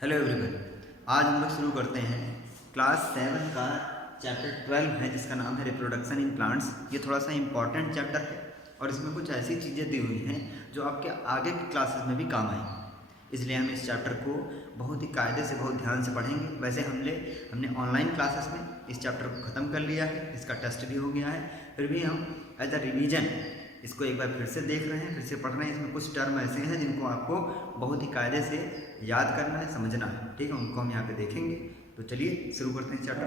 Hello everyone. आज हम लोग शुरू करते हैं क्लास 7 का चैप्टर 12 है जिसका नाम है रिप्रोडक्शन इन प्लांट्स। ये थोड़ा सा इम्पॉर्टेंट चैप्टर है और इसमें कुछ ऐसी चीज़ें दी हुई हैं जो आपके आगे की क्लासेस में भी काम आएंगी, इसलिए हम इस चैप्टर को बहुत ही कायदे से बहुत ध्यान से पढ़ेंगे। वैसे हमने ऑनलाइन क्लासेस में इस चैप्टर को ख़त्म कर लिया है, इसका टेस्ट भी हो गया है, फिर भी हम एज अ रिवीजन इसको एक बार फिर से देख रहे हैं, फिर से पढ़ रहे हैं। इसमें कुछ टर्म ऐसे हैं जिनको आपको बहुत ही कायदे से याद करना है, समझना है, ठीक है। उनको हम यहाँ पे देखेंगे। तो चलिए शुरू करते हैं चैप्टर।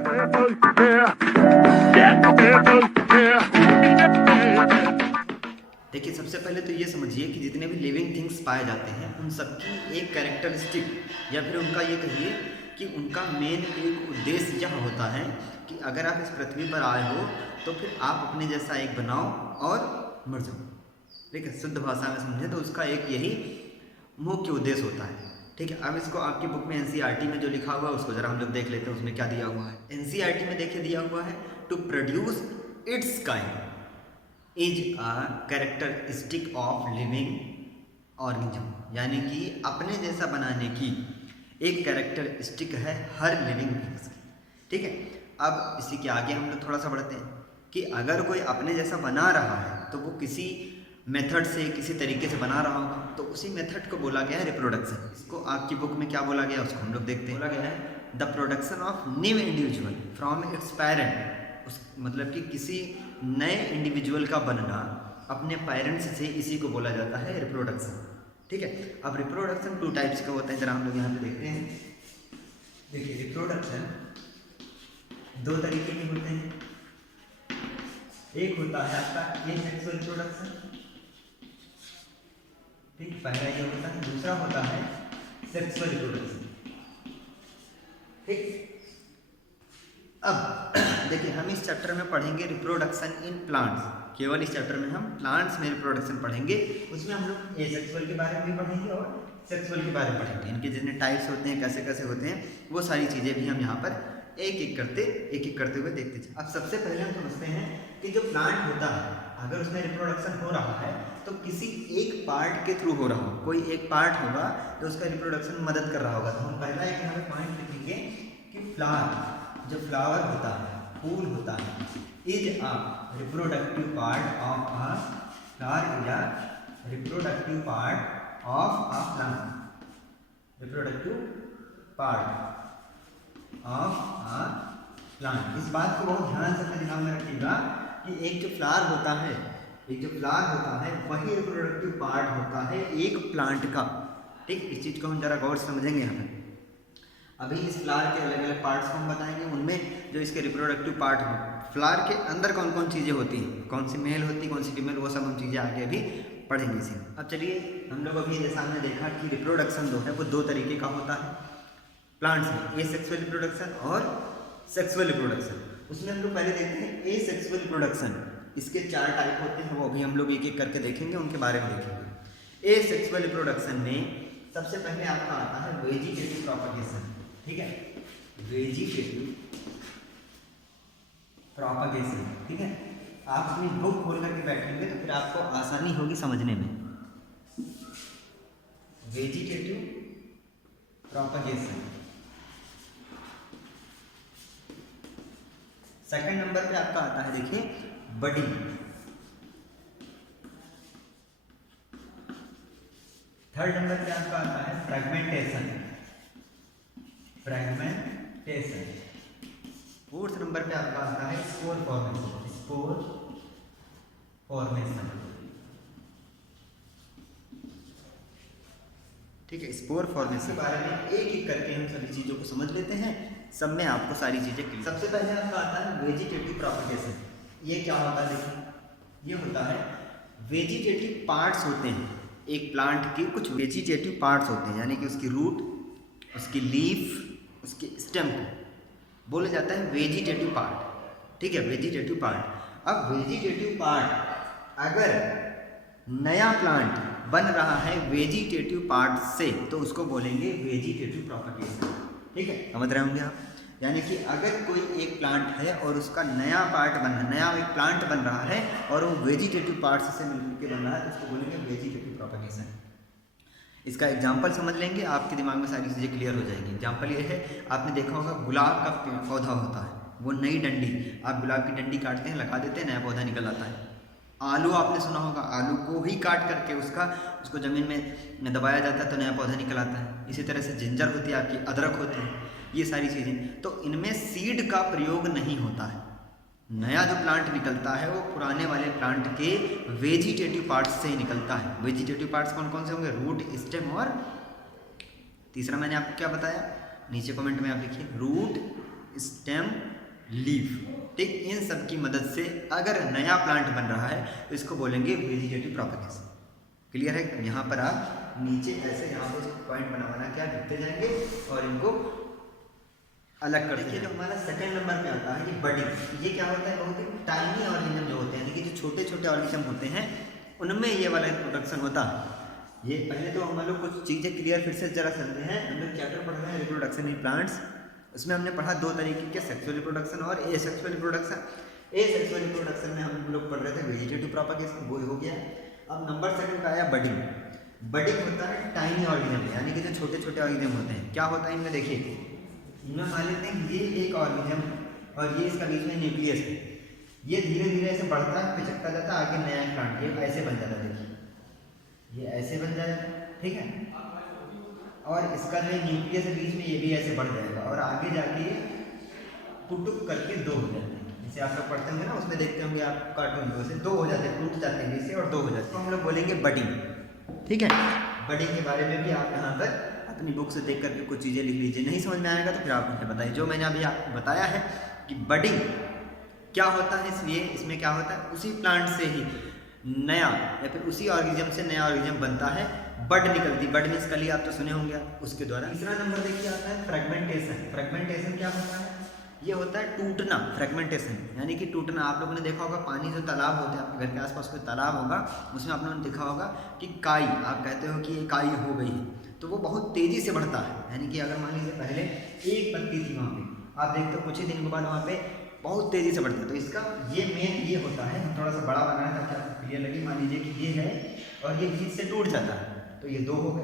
देखिए, सबसे पहले तो ये समझिए कि जितने भी लिविंग थिंग्स पाए जाते हैं उन सबकी एक कैरेक्टरिस्टिक या फिर उनका ये कहिए कि उनका मेन एक उद्देश्य यह होता है कि अगर आप इस पृथ्वी पर आए हो तो फिर आप अपने जैसा एक बनाओ और मर जाओ, ठीक है। शुद्ध भाषा में समझे तो उसका एक यही मुख्य उद्देश्य होता है, ठीक है। अब इसको आपकी बुक में एनसीईआरटी में जो लिखा हुआ है उसको जरा हम लोग देख लेते हैं, उसमें क्या दिया हुआ है। एनसीईआरटी में देखिए दिया हुआ है to produce its kind is a characteristic of living organism, यानी कि अपने जैसा बनाने की एक कैरेक्टरिस्टिक है हर लिविंग बींग्स की, ठीक है। अब इसी के आगे हम लोग थोड़ा सा बढ़ते हैं कि अगर कोई अपने जैसा बना रहा है तो वो किसी मेथड से किसी तरीके से बना रहा होगा, तो उसी मेथड को बोला गया है रिप्रोडक्शन। इसको आपकी बुक में क्या बोला गया उसको हम लोग देखते हैं। बोला गया है the production of new individual from its parent, उस मतलब कि किसी नए इंडिविजुअल का बनना अपने पेरेंट्स से, इसी को बोला जाता है रिप्रोडक्शन, ठीक है। अब रिप्रोडक्शन 2 टाइप्स का होता है, जरा हम लोग यहाँ पे देखते हैं। देखिए, रिप्रोडक्शन 2 तरीके के होते हैं। एक होता है आपका एसेक्सुअल रिप्रोडक्शन, ठीक, पहला ये होता है। दूसरा होता है सेक्सुअल रिप्रोडक्शन, ठीक। अब देखिए, हम इस चैप्टर में पढ़ेंगे रिप्रोडक्शन इन प्लांट्स। केवल इस चैप्टर में हम प्लांट्स में रिप्रोडक्शन पढ़ेंगे। उसमें हम लोग एसेक्सुअल के बारे में भी पढ़ेंगे और सेक्सुअल के बारे में पढ़ेंगे। इनके जितने टाइप्स होते हैं, कैसे कैसे होते हैं, वो सारी चीज़ें भी हम यहाँ पर एक एक करते हुए देखते चलें। अब सबसे पहले हम समझते हैं कि जो प्लांट होता है अगर उसमें रिप्रोडक्शन हो रहा है तो किसी एक पार्ट के थ्रू हो रहा हो। कोई एक पार्ट होगा जो उसका रिप्रोडक्शन में मदद कर रहा होगा। तो हम पहला एक यहाँ पे पॉइंट लिखेंगे कि फ्लावर, जो फ्लावर होता है, फूल होता है, is a reproductive part of a flower, is a reproductive part of a plant, reproductive part of a plant. इस बात को बहुत ध्यान से अपने दिमाग में रखिएगा कि एक जो फ्लावर होता है, वही रिप्रोडक्टिव पार्ट होता है एक प्लांट का, ठीक। इस चीज़ को हम जरा गौर से समझेंगे यहाँ पे। अभी इस फ्लावर के अलग अलग पार्ट्स को हम बताएंगे, उनमें जो इसके रिप्रोडक्टिव पार्ट हो, फ्लावर के अंदर कौन कौन चीज़ें होती हैं, कौन सी मेल होती है, कौन सी फीमेल, वो सब हम चीज़ें आगे भी पढ़ेंगे इसी में। अब चलिए, हम लोग अभी जैसा हमने देखा कि रिप्रोडक्शन जो है वो 2 तरीके का होता है प्लांट्स में, एसेक्सुअल रिप्रोडक्शन और सेक्सुअल रिप्रोडक्शन। उसमें हम लोग पहले देखते हैं एसेक्सुअल रिप्रोडक्शन। इसके 4 टाइप होते हैं, वो अभी हम लोग एक एक करके देखेंगे, उनके बारे में देखेंगे। एसेक्सुअल रिप्रोडक्शन में सबसे पहले आपका आता है वेजिटेटिव प्रोपगेशन, ठीक है, वेजिटेटिव प्रोपगेशन, ठीक है। आप अपनी बुक खोल करके बैठेंगे तो फिर आपको आसानी होगी समझने में। Vegetative propagation. सेकंड नंबर पे आपका आता है, देखिए, बडिंग। थर्ड नंबर पे आपका आता है फ्रेगमेंटेशन। फोर्थ नंबर पे आपका आता है स्पोर फॉर्मेशन, ठीक है। स्पोर फॉर्मेशन के बारे में एक एक करके हम सभी चीज़ों को समझ लेते हैं, सब में आपको सारी चीज़ें क्लियर। सबसे पहले आपका आता है वेजिटेटिव प्रोपगेशन। ये क्या होता है, देखिए, ये होता है वेजिटेटिव पार्ट्स होते हैं एक प्लांट के, कुछ वेजिटेटिव पार्ट्स होते हैं, यानी कि उसकी रूट, उसकी लीफ, उसके स्टेम को बोला जाता है वेजिटेटिव पार्ट, ठीक है, वेजिटेटिव पार्ट। अब वेजिटेटिव पार्ट अगर नया प्लांट बन रहा है वेजिटेटिव पार्ट से तो उसको बोलेंगे वेजिटेटिव प्रोपगेशन, ठीक है, समझ रहे होंगे आप। यानी कि अगर कोई एक प्लांट है और उसका नया एक प्लांट बन रहा है और वो वेजिटेटिव पार्ट्स से मिलकर के बन रहा है तो उसको बोलेंगे वेजिटेटिव प्रोपगेशन। इसका एग्जाम्पल समझ लेंगे, आपके दिमाग में सारी चीज़ें क्लियर हो जाएगी। एग्जाम्पल ये है, आपने देखा होगा गुलाब का पौधा होता है, वो नई डंडी, आप गुलाब की डंडी काटते हैं, लगा देते हैं, नया पौधा निकल आता है। आलू आपने सुना होगा, आलू को ही काट करके उसको ज़मीन में दबाया जाता है तो नया पौधा निकल आता है। इसी तरह से जिंजर होती है आपकी, अदरक होती है, ये सारी चीज़ें। तो इनमें सीड का प्रयोग नहीं होता है। नया जो प्लांट निकलता है वो पुराने वाले प्लांट के वेजिटेटिव पार्ट्स से ही निकलता है। वेजिटेटिव पार्ट्स कौन कौन से होंगे? रूट, स्टेम और तीसरा मैंने आपको क्या बताया, नीचे कमेंट में आप लिखिए, रूट, स्टेम, लीफ। ठीक, इन सब की मदद से अगर नया प्लांट बन रहा है तो इसको बोलेंगे वेजिटेटिव प्रोपेगेशन। क्लियर है? यहाँ पर आप नीचे ऐसे यहाँ पे पॉइंट बना क्या लिखते जाएंगे और इनको अलग कर देखिए। जो हमारा सेकंड नंबर पे आता है ये बडिंग। ये क्या होता है? बहुत ही टाइनी ऑर्गेनिज्म जो होते हैं, यानी कि जो छोटे छोटे ऑर्गेनिज्म होते हैं उनमें ये वाला प्रोडक्शन होता है। ये पहले तो हम लोग कुछ चीज़ें क्लियर फिर से जरा चलते हैं। हम लोग चैप्टर पढ़ रहे हैं रिप्रोडक्शन इन प्लांट्स। उसमें हमने पढ़ा दो तरीके के, सेक्सुअल रिप्रोडक्शन और एसेक्सुअल रिप्रोडक्शन। एसेक्सुअल रिप्रोडक्शन में हम लोग पढ़ रहे थे वेजिटेटिव प्रोपेगेशन, वो हो गया। अब नंबर सेकंड का आया बडिंग। बडिंग होता है टाइनी ऑर्गेनिज्म, यानी कि जो छोटे छोटे ऑर्गेनिज्म होते हैं। क्या होता है इनमें? देखिए, इनमें मान लेते हैं ये एक ऑर्गेनिज्म और ये इसका बीच में न्यूक्लियस है। ये धीरे धीरे ऐसे बढ़ता है, पिचकता जाता है, आगे नया प्लांट ये ऐसे बन जाता है। देखिए, ये ऐसे बन जाएगा, ठीक है। और इसका जो न्यूक्लियस है बीच में, ये भी ऐसे बढ़ जाएगा और आगे जाके ये टुक करके दो हो जाते हैं। जैसे आप लोग पढ़ते होंगे ना, उसमें देखते होंगे आप कार्टून में, से दो हो जाते हैं, टूट जाते हैं नीचे और दो हो जाते हैं। तो हम लोग बोलेंगे बडिंग, ठीक है। बडिंग के बारे में भी आप यहाँ पर अपनी बुक से देख करके कुछ चीज़ें लिख लीजिए। नहीं समझ में आएगा तो फिर आप मुझे बताइए। जो मैंने अभी आपको बताया है कि बडिंग क्या होता है, इसलिए इसमें क्या होता है, उसी प्लांट से ही नया या फिर उसी ऑर्गेनिज्म से नया ऑर्गेनिज्म बनता है, बड निकलती। बड मीन्स कली, आप तो सुने होंगे, उसके द्वारा। तीसरा नंबर देखिए आता है फ्रेगमेंटेशन। फ्रेगमेंटेशन क्या होता है? ये होता है टूटना, फ्रेगमेंटेशन यानी कि टूटना। आप लोगों ने देखा होगा पानी, जो तालाब होते हैं आपके घर के आसपास कोई तालाब होगा, उसमें आप लोगों ने देखा होगा कि काई, आप कहते हो कि ये काई हो गई है, तो वो बहुत तेज़ी से बढ़ता है। यानी कि अगर मान लीजिए पहले एक पत्ती थी वहाँ पे, आप देखते हो कुछ ही दिन के बाद वहाँ पे बहुत तेज़ी से बढ़ता है। तो इसका ये मेन ये होता है, हम थोड़ा सा बड़ा बनाना है ताकि आपको क्लियर लगे। मान लीजिए कि ये है और ये बीच से टूट जाता है, तो ये दो हो गए।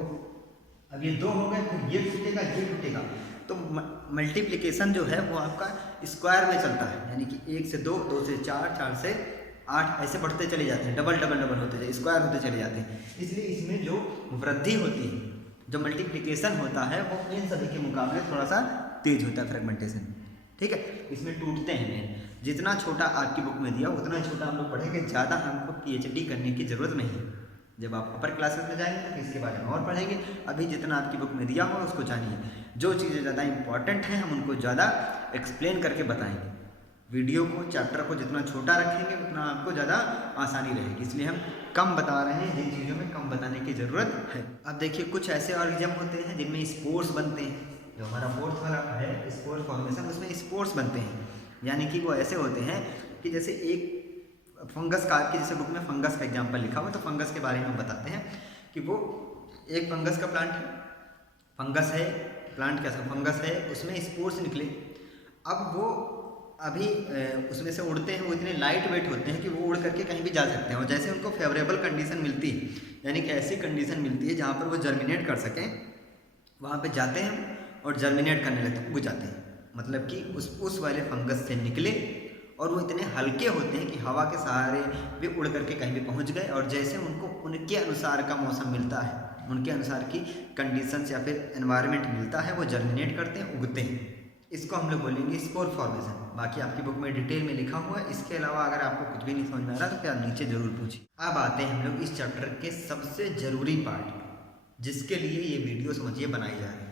अब ये दो हो गए, फिर ये टूटेगा, ये टूटेगा। तो मल्टीप्लिकेशन जो है वो आपका स्क्वायर में चलता है, यानी कि 1 से 2, 2 से 4, 4 से 8 ऐसे बढ़ते चले जाते हैं, डबल डबल डबल होते जाए, स्क्वायर होते चले जाते हैं। इसलिए इसमें जो वृद्धि होती है, जो मल्टीप्लिकेशन होता है, वो इन सभी के मुकाबले थोड़ा सा तेज होता है फ्रेगमेंटेशन, ठीक है। इसमें टूटते हैं। जितना छोटा आपकी बुक में दिया उतना छोटा हम लोग पढ़ेंगे, ज़्यादा हमको PhD करने की ज़रूरत नहीं है। जब आप अपर क्लासेस में जाएंगे तो इसके बारे में और पढ़ेंगे। अभी जितना आपकी बुक में दिया हो उसको जानिए। जो चीज़ें ज़्यादा इंपॉर्टेंट हैं हम उनको ज़्यादा एक्सप्लेन करके बताएंगे। वीडियो को, चैप्टर को जितना छोटा रखेंगे उतना आपको ज़्यादा आसानी रहेगी, इसलिए हम कम बता रहे हैं। जिन चीज़ों में कम बताने की ज़रूरत है। अब देखिए, कुछ ऐसे ऑर्गेनिज्म होते हैं जिनमें स्पोर्स बनते हैं। जो हमारा फोर्थ वाला है स्पोर फॉर्मेशन, उसमें स्पोर्स बनते हैं। यानी कि वो ऐसे होते हैं कि जैसे एक फंगस का, आपकी जैसे बुक में फंगस का एग्जाम्पल लिखा हुआ, तो फंगस के बारे में बताते हैं कि वो एक फंगस का प्लांट है, फंगस है, प्लांट कैसा फंगस है, उसमें स्पोर्स निकले। अब वो अभी उसमें से उड़ते हैं, वो इतने लाइट वेट होते हैं कि वो उड़ करके कहीं भी जा सकते हैं। और जैसे उनको फेवरेबल कंडीशन मिलती है, यानी कि ऐसी कंडीशन मिलती है जहाँ पर वो जर्मिनेट कर सकें, वहाँ पे जाते हैं और जर्मिनेट करने लगते हैं, उग जाते हैं। मतलब कि उस वाले फंगस से निकले और वो इतने हल्के होते हैं कि हवा के सहारे भी उड़ करके कहीं भी पहुँच गए। और जैसे उनको उनके अनुसार का मौसम मिलता है, उनके अनुसार की कंडीशंस या फिर एनवायरनमेंट मिलता है, वो जर्मिनेट करते हैं, उगते हैं। इसको हम लोग बोलेंगे स्पोर फॉर्मेशन। बाकी आपकी बुक में डिटेल में लिखा हुआ है। इसके अलावा अगर आपको कुछ भी नहीं समझ में आ रहा तो फिर आप नीचे जरूर पूछिए। अब आते हैं हम लोग इस चैप्टर के सबसे ज़रूरी पार्ट, जिसके लिए ये वीडियो समझिए बनाई जा रही है।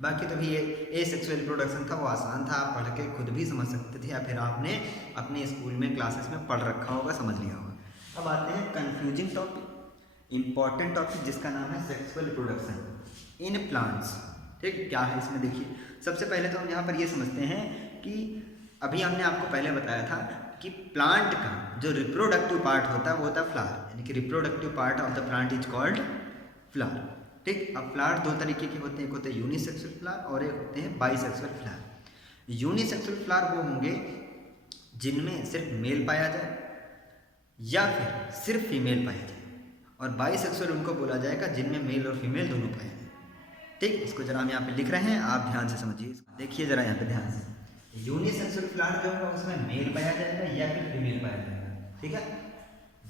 बाकी तो भी ये एसेक्सुअल रिप्रोडक्शन था, वो आसान था, आप पढ़ के खुद भी समझ सकते थे या फिर आपने अपने स्कूल में क्लासेस में पढ़ रखा होगा, समझ लिया होगा। अब आते हैं कंफ्यूजिंग टॉपिक, इंपॉर्टेंट टॉपिक, जिसका नाम है सेक्सुअल रिप्रोडक्शन इन प्लांट्स। ठीक, क्या है इसमें देखिए। सबसे पहले तो हम यहाँ पर ये समझते हैं कि अभी हमने आपको पहले बताया था कि प्लांट का जो रिप्रोडक्टिव पार्ट होता है वो होता है फ्लावर, यानी कि reproductive part of the plant is called flower. ठीक, अब फ्लावर दो तरीके के होते हैं, एक होते हैं यूनिसेक्सुअल फ्लावर और एक होते हैं बाइसेक्सुअल फ्लावर। यूनिसेक्सुअल फ्लावर वो होंगे जिनमें सिर्फ मेल पाया जाए या फिर सिर्फ फीमेल पाया जाए, और बाइसेक्सुअल उनको बोला जाएगा जिनमें मेल और फीमेल दोनों पाए जाएंगे। ठीक, इसको जरा हम यहाँ पे लिख रहे हैं, आप ध्यान से समझिए। देखिए जरा यहाँ पे ध्यान से, यूनिसेक्सुअल प्लांट जो होगा उसमें मेल पाया जाएगा या फिर फीमेल पाया जाएगा। ठीक है,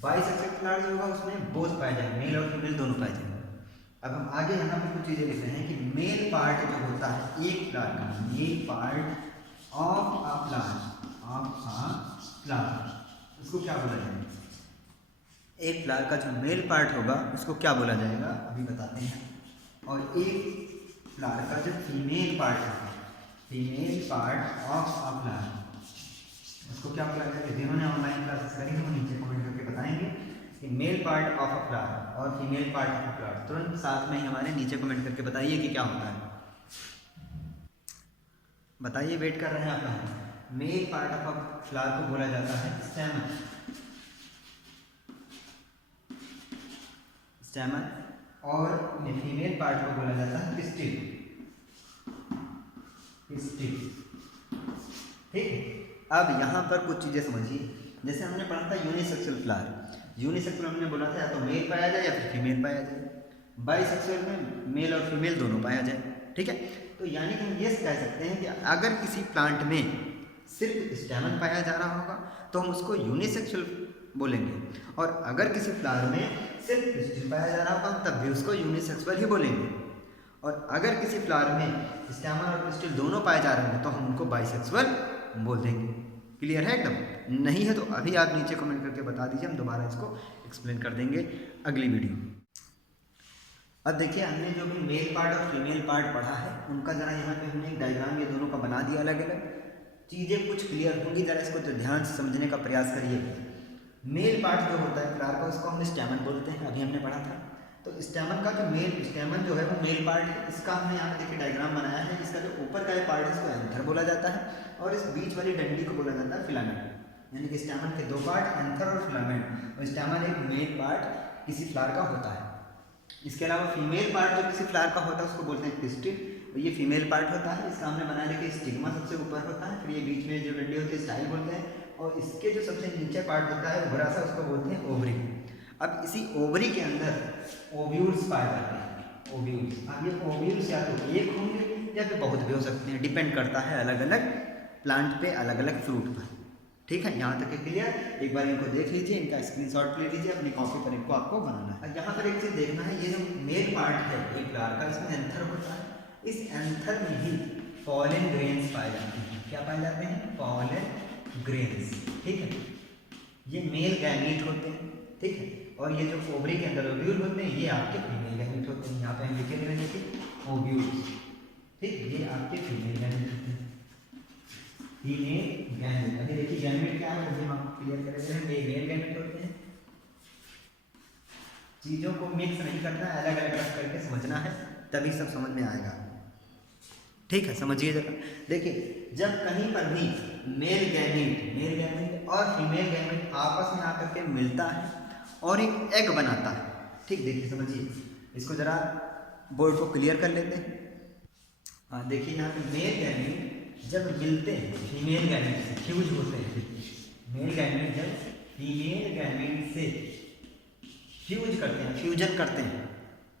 बाइसेक्सुअल प्लांट जो होगा उसमें बोथ पाया जाएगा, मेल और फीमेल दोनों पाए जाएंगे। अब हम आगे यहाँ पे कुछ चीज़ें लिख रहे हैं कि मेल पार्ट जो होता है एक प्लांट का, mail part of a plant, उसको क्या बोला जाएगा? एक प्लांट का जो मेल पार्ट होगा उसको क्या बोला जाएगा, अभी बताते हैं। और एक प्लांट का जो फीमेल पार्ट है, female part of a plant, उसको क्या बोला जाएगा? जिन्होंने ऑनलाइन क्लासेस करी है वो नीचे कमेंट करके बताएंगे कि male part of a plant और female part of a plant, तुरंत साथ में ही हमारे नीचे कमेंट करके बताइए कि क्या होता है। बताइए, वेट कर रहे हैं आप। Mail part of a flower को बोला जाता है स्टेमन, स्टेमन, और फीमेल पार्ट को बोला जाता है पिस्टिल, पिस्टिल। ठीक है, अब यहाँ पर कुछ चीज़ें समझिए। जैसे हमने पढ़ा था यूनिसेक्सुअल फ्लावर, यूनिसेक्सुअल हमने बोला था या तो मेल पाया जाए या फिर फीमेल पाया जाए, बाइसेक्सुअल में मेल और फीमेल दोनों पाया जाए। ठीक है, तो यानी कि हम ये कह सकते हैं कि अगर किसी प्लांट में सिर्फ स्टेमन पाया जा रहा होगा तो हम उसको यूनिसेक्सुअल बोलेंगे, और अगर किसी फ्लावर में सिर्फ पिस्टिल पाया जा रहा होगा तब भी उसको यूनिसेक्सुअल ही बोलेंगे, और अगर किसी फ्लावर में स्टेमन और पिस्टिल दोनों पाए जा रहे हैं तो हम उनको बाइसेक्सुअल बोल देंगे। क्लियर है एकदम? नहीं है तो अभी आप नीचे कमेंट करके बता दीजिए, हम दोबारा इसको एक्सप्लेन कर देंगे अगली वीडियो। अब देखिए, हमने जो भी मेल पार्ट और फीमेल पार्ट पढ़ा है उनका जरा यहाँ पे हमने एक डायग्राम ये दोनों का बना दिया, अलग अलग चीज़ें कुछ क्लियर होंगी, जरा इसको तो ध्यान से समझने का प्रयास करिए। मेल पार्ट जो होता है फ्लावर का उसको हम स्टेमन बोलते हैं, अभी हमने पढ़ा था। तो स्टेमन का जो मेल स्टेमन जो है वो मेल पार्ट है, इसका हमने यहाँ पे देखिए डायग्राम बनाया है। इसका जो ऊपर का पार्ट है इसको एंथर बोला जाता है, और इस बीच वाली डंडी को बोला जाता है फिलामेंट। यानी कि स्टेमन के दो पार्ट, एंथर और फिलामेंट, और स्टेमन एक मेल पार्ट किसी फ्लावर का होता है। इसके अलावा फीमेल पार्ट जो किसी फ्लावर का होता है उसको बोलते हैं पिस्टिल, और ये फीमेल पार्ट होता है। इसका हमने बनाया देखिए स्टिग्मा सबसे ऊपर होता है, फिर ये बीच में जो डंडी होती है स्टाइल बोलते हैं, और इसके जो सबसे नीचे पार्ट होता है बड़ा सा उसको बोलते हैं ओवरी। अब इसी ओवरी के अंदर ओव्यूल्स पाए जाते हैं, ओव्यूल्स। अब ये ओव्यूल्स या तो एक होंगे या फिर बहुत भी हो सकते हैं, डिपेंड करता है अलग अलग प्लांट पे, अलग अलग फ्रूट पर। ठीक है, यहाँ तक क्लियर? एक बार इनको देख लीजिए, इनका स्क्रीनशॉट ले लीजिए, अपनी कॉपी पर इनको आपको बनाना है। यहाँ पर एक चीज़ देखना है, ये जो मेल पार्ट है एक फ्लावर का, इसमें एंथर होता है। इस एंथर में ही पॉलन ग्रेन्स पाए जाते हैं। क्या पाए जाते हैं? Pollen grains. ठीक है, ये मेल गैमीट होते हैं। ठीक है, और ये जो ओवरी के अंदर ओव्यूल होते हैं ये आपके फीमेल गैमीट होते हैं। यहाँ पे हम लिखे हुए हैं ओव्यूल्स। ठीक, ये आपके फीमेल गैमीट होते हैं, फीमेल गैमीट। अभी देखिए गैमीट क्या है वो हम क्लियर करेंगे। ये मेल गैमीट होते हैं। चीज़ों को मिक्स नहीं करना है, अलग अलग रख करके समझना है, तभी सब समझ में आएगा। ठीक है, समझिए जरा। देखिए, जब कहीं पर भी मेल गैमीट और फीमेल गैमीट आपस में आकर के मिलता है और एक एग बनाता है। ठीक, देखिए समझिए, इसको जरा बोर्ड को क्लियर कर लेते हैं। हाँ, देखिए यहाँ पे मेल गैमीट जब मिलते हैं फीमेल गैमीट से, फ्यूज होते हैं। मेल गैमीट जब फीमेल गैमीट से फ्यूज करते हैं, फ्यूजन करते हैं,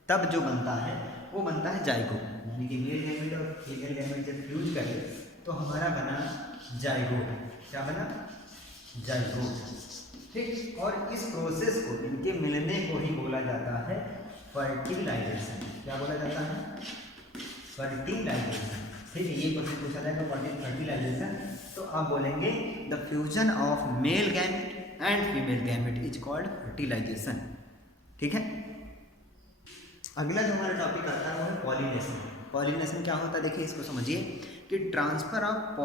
तब जो बनता है वो बनता है जाइगोट। यानी कि मेल गैमीट और फीमेल गैमीट जब फ्यूज करें तो हमारा बना जाइगोट। क्या बना? जाइगोट। ठीक, और इस प्रोसेस को, इनके मिलने को ही बोला जाता है फर्टिलाइजेशन। क्या बोला जाता है? फर्टिलाइजेशन। ठीक है, ये क्वेश्चन पूछा जाएगा फर्टिलाइजेशन, तो आप बोलेंगे the fusion of male gamete and female gamete is called fertilisation. ठीक है, अगला जो हमारा टॉपिक आता है वो है पॉलिनेशन। पॉलिनेशन क्या होता है? देखिए इसको समझिए कि transfer of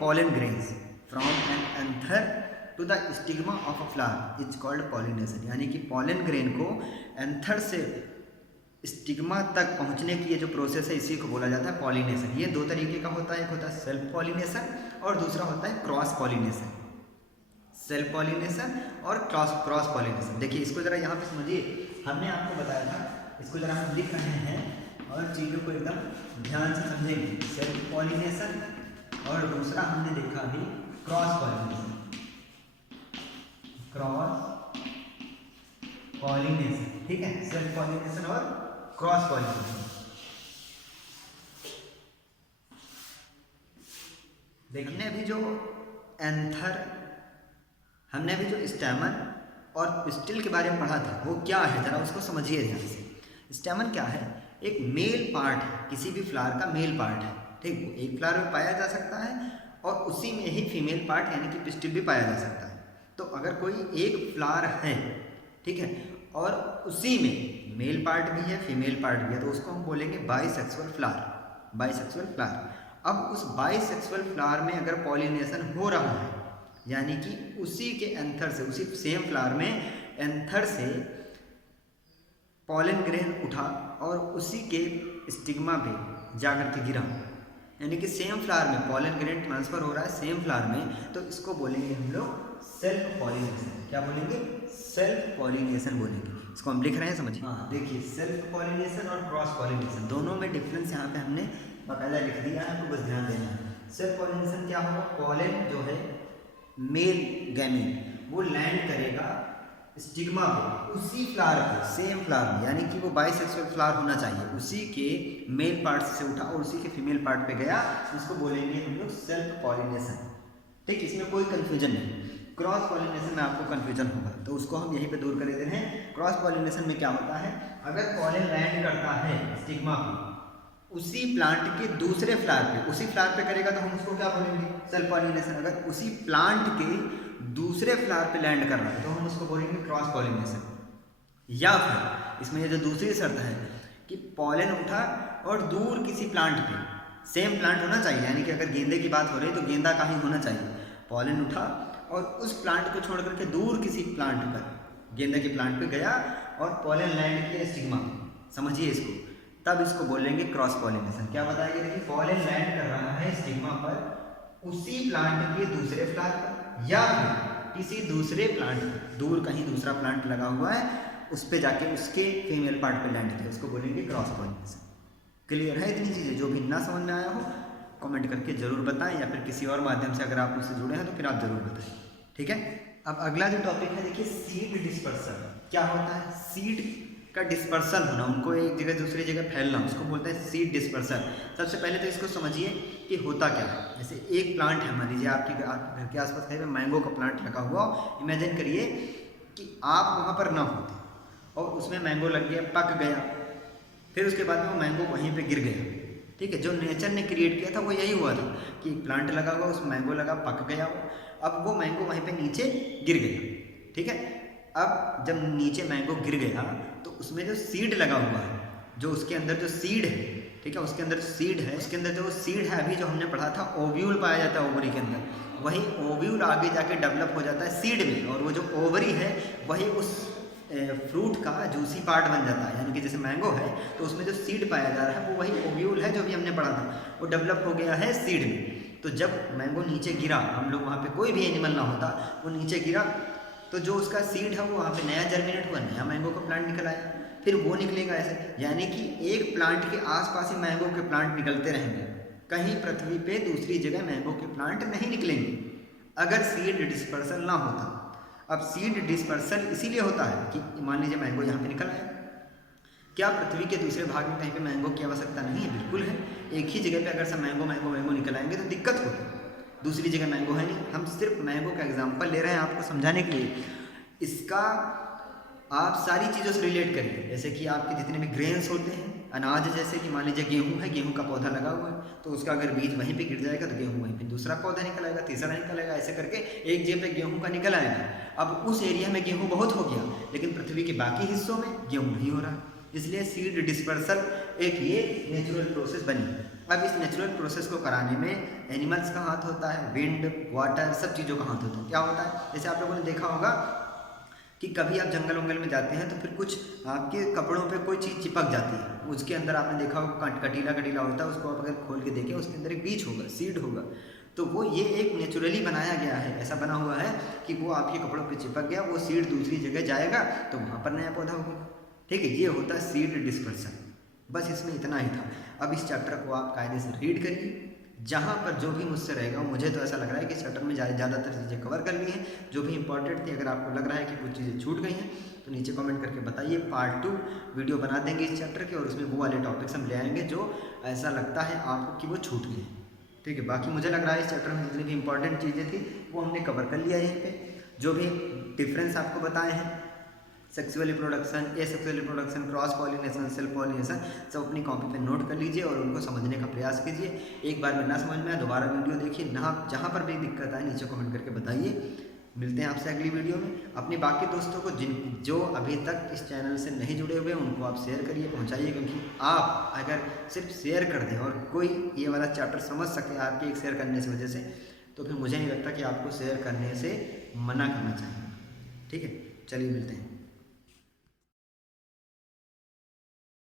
pollen grains from an anther to the stigma of a flower is called pollination. यानी कि पॉलन ग्रेन को एंथर से स्टिग्मा तक पहुंचने की ये जो प्रोसेस है इसी को बोला जाता है पॉलिनेशन। ये दो तरीके का होता है, एक होता है सेल्फ पॉलिनेशन और दूसरा होता है क्रॉस पॉलिनेशन। सेल्फ पॉलिनेशन और क्रॉस पॉलिनेशन। देखिए इसको जरा यहाँ पे समझिए, हमने आपको बताया था, इसको जरा हम लिख रहे हैं और चीज़ों को एकदम ध्यान से समझेंगे। सेल्फ पॉलिनेशन और दूसरा हमने देखा अभी क्रॉस पॉलिनेशन। क्रॉस पॉलिनेशन, ठीक है, सेल्फ पॉलिनेशन और क्रॉस पॉलिनेशन। देखिए अभी जो एंथर, हमने अभी जो स्टैमन और पिस्टिल के बारे में पढ़ा था वो क्या है, जरा उसको समझिए ध्यान से। स्टैमन क्या है, एक मेल पार्ट है, किसी भी फ्लावर का मेल पार्ट है, ठीक, वो एक फ्लावर में पाया जा सकता है और उसी में ही फीमेल पार्ट यानी कि पिस्टिल भी पाया जा सकता है। तो अगर कोई एक फ्लावर है, ठीक है, और उसी में मेल पार्ट भी है फीमेल पार्ट भी है, तो उसको हम बोलेंगे बाइसेक्सुअल फ्लावर, बाइसेक्सुअल फ्लावर। अब उस बाइसेक्सुअल फ्लावर में अगर पॉलिनेशन हो रहा है, यानी कि उसी के एंथर से, उसी सेम फ्लावर में एंथर से पॉलन ग्रेन उठा और उसी के स्टिग्मा पे जाकर के गिरा, यानी कि सेम फ्लावर में पॉलन ग्रेन ट्रांसफर हो रहा है सेम फ्लावर में, तो इसको बोलेंगे हम लोग सेल्फ पॉलिनेशन। क्या बोलेंगे, सेल्फ पॉलिनेशन बोलेंगे। इसको हम लिख रहे हैं, समझिए। हाँ देखिए, सेल्फ पॉलिनेशन और क्रॉस पॉलिनेशन दोनों में डिफरेंस यहाँ पे हमने बाकायदा लिख दिया है, आपको बस ध्यान देना है। सेल्फ पॉलिनेशन क्या होगा, पॉलन जो है मेल गैमेट वो लैंड करेगा स्टिग्मा पे, उसी फ्लावर पे, सेम फ्लावर में, यानी कि वो बाइसेक्सुअल फ्लावर होना चाहिए, उसी के मेल पार्ट से उठा और उसी के फीमेल पार्ट पे गया, उसको बोलेंगे हम लोग सेल्फ पॉलिनेशन, ठीक, इसमें कोई कंफ्यूजन नहीं। क्रॉस पॉलिनेशन में आपको कंफ्यूजन होगा, तो उसको हम यहीं पे दूर कर देते हैं। क्रॉस पॉलिनेशन में क्या होता है, अगर पॉलन लैंड करता है स्टिग्मा पे उसी प्लांट के दूसरे फ्लावर पे, उसी फ्लावर पे करेगा तो हम उसको क्या बोलेंगे, सेल्फ पॉलिनेशन। अगर उसी प्लांट के दूसरे फ्लावर पे लैंड कर रहा है तो हम उसको बोलेंगे क्रॉस पॉलिनेशन। या फिर इसमें ये जो दूसरी शर्त है कि पॉलन उठा और दूर किसी प्लांट पे, सेम प्लांट होना चाहिए, यानी कि अगर गेंदे की बात हो रही है तो गेंदा का ही होना चाहिए, पॉलन उठा और उस प्लांट को छोड़ करके दूर किसी प्लांट पर, गेंदे के प्लांट पे गया और पॉलन लैंड किया स्टिग्मा, समझिए इसको, तब इसको बोलेंगे क्रॉस पॉलिनेशन। क्या बताइए, देखिए पॉलन लैंड कर रहा है स्टिग्मा पर उसी प्लांट के दूसरे फ्लावर पर या फिर किसी दूसरे प्लांट पर, दूर कहीं दूसरा प्लांट लगा हुआ है उस पर जाके उसके फीमेल पार्ट पे लैंड किया, उसको बोलेंगे क्रॉस पॉलिनेशन। क्लियर है इतनी चीज़ें? जो भी ना समझ में आया हो कमेंट करके जरूर बताएं, या फिर किसी और माध्यम से अगर आप मुझसे जुड़े हैं तो फिर आप जरूर बताएं, ठीक है। अब अगला जो टॉपिक है देखिए, सीड डिस्पर्सन। क्या होता है, सीड का डिस्पर्सन होना, उनको एक जगह दूसरी जगह फैलना, उसको बोलते हैं सीड डिस्पर्सन। सबसे पहले तो इसको समझिए कि होता क्या है। जैसे एक प्लांट है, मान लीजिए आपके घर के आसपास कहीं पे मैंगो का प्लांट लगा हुआ, इमेजिन करिए कि आप वहाँ पर ना होते और उसमें मैंगो लग गया, पक गया, फिर उसके बाद में वो मैंगो वहीं पे गिर गया, ठीक है। जो नेचर ने क्रिएट किया था वो यही हुआ था कि प्लांट लगा हुआ, उसमें मैंगो लगा, पक गया वो, अब वो मैंगो वहीं पे नीचे गिर गया, ठीक है। अब जब नीचे मैंगो गिर गया तो उसमें जो सीड लगा हुआ है, जो उसके अंदर जो सीड है, ठीक है, उसके अंदर सीड है, उसके अंदर जो सीड है अभी जो हमने पढ़ा था ओव्यूल पाया जाता है ओवरी के अंदर, वही ओव्यूल आगे जाके डेवलप हो जाता है सीड में, और वो जो ओवरी है वही उस फ्रूट का जूसी पार्ट बन जाता है। यानी कि जैसे मैंगो है तो उसमें जो सीड पाया जा रहा है वो वही ओव्यूल है जो भी हमने पढ़ा था, वो डेवलप हो गया है सीड में। तो जब मैंगो नीचे गिरा, हम लोग वहाँ पे कोई भी एनिमल ना होता, वो नीचे गिरा तो जो उसका सीड है वो वहाँ पे नया जर्मिनेट हुआ, नया मैंगो का प्लांट निकल आया, फिर वो निकलेगा ऐसे। यानी कि एक प्लांट के आसपास ही मैंगो के प्लांट निकलते रहेंगे, कहीं पृथ्वी पे दूसरी जगह मैंगो के प्लांट नहीं निकलेंगे अगर सीड डिस्पर्सल ना होता। अब सीड डिस्पर्सल इसीलिए होता है कि मान लीजिए मैंगो यहाँ पे निकल आया, क्या पृथ्वी के दूसरे भाग में कहीं पे मैंगो की आवश्यकता नहीं है? बिल्कुल है। एक ही जगह पे अगर सब मैंगो मैंगो मैंगो निकल आएंगे तो दिक्कत होगी, दूसरी जगह मैंगो है नहीं। हम सिर्फ मैंगो का एग्जांपल ले रहे हैं आपको समझाने के लिए। इसका आप सारी चीज़ों से रिलेट करिए, जैसे कि आपके जितने भी ग्रेन्स होते हैं, अनाज, जैसे कि मान लीजिए गेहूँ है, गेहूँ का पौधा लगा हुआ है तो उसका अगर बीज वहीं पे गिर जाएगा तो गेहूँ वहीं पे दूसरा पौधा निकल आएगा, तीसरा निकल आएगा, ऐसे करके एक जगह पे गेहूँ का निकल आएगा। अब उस एरिया में गेहूँ बहुत हो गया लेकिन पृथ्वी के बाकी हिस्सों में गेहूँ नहीं हो रहा, इसलिए सीड डिस्पर्सल एक ये नेचुरल प्रोसेस बनी। अब इस नेचुरल प्रोसेस को कराने में एनिमल्स का हाथ होता है, विंड, वाटर, सब चीज़ों का हाथ होता है। क्या होता है, जैसे आप लोगों ने देखा होगा कि कभी आप जंगल वंगल में जाते हैं तो फिर कुछ आपके कपड़ों पे कोई चीज़ चिपक जाती है, उसके अंदर आपने देखा होगा कटीला कटीला होता है, उसको आप अगर खोल के देखें उसके अंदर एक बीज होगा, सीड होगा, तो वो ये एक नेचुरली बनाया गया है, ऐसा बना हुआ है कि वो आपके कपड़ों पे चिपक गया, वो सीड दूसरी जगह जाएगा तो वहाँ पर नया पौधा होगा, ठीक है। ये होता है सीड डिस्पर्सन। बस इसमें इतना ही था। अब इस चैप्टर को आप कायदे से रीड करिए, जहाँ पर जो भी मुझसे रहेगा, मुझे तो ऐसा लग रहा है कि इस चैप्टर में ज़्यादातर चीज़ें कवर कर ली हैं जो भी इंपॉर्टेंट थी। अगर आपको लग रहा है कि कुछ चीज़ें छूट गई हैं तो नीचे कमेंट करके बताइए। पार्ट 2 वीडियो बना देंगे इस चैप्टर के, और उसमें वो वाले टॉपिक्स हम ले आएंगे जो ऐसा लगता है आपको कि वो छूट गए हैं। ठीक है, बाकी मुझे लग रहा है इस चैप्टर में जितनी भी इंपॉर्टेंट चीज़ें थी वो हमने कवर कर लिया यहीं पे। जो भी डिफरेंस आपको बताए हैं, sexual reproduction, asexual reproduction, cross pollination, self pollination, सब अपनी कॉपी पे नोट कर लीजिए और उनको समझने का प्रयास कीजिए। एक बार में ना समझ में आए दोबारा वीडियो देखिए, ना जहाँ पर भी दिक्कत आए नीचे कमेंट करके बताइए। मिलते हैं आपसे अगली वीडियो में। अपने बाकी दोस्तों को जो अभी तक इस चैनल से नहीं जुड़े हुए हैं उनको आप शेयर करिए, पहुंचाइए, क्योंकि आप अगर सिर्फ शेयर कर दें और कोई ये वाला चैप्टर समझ सके आपके एक शेयर करने की वजह से, तो फिर मुझे नहीं लगता कि आपको शेयर करने से मना करना चाहिए। ठीक है, चलिए मिलते हैं।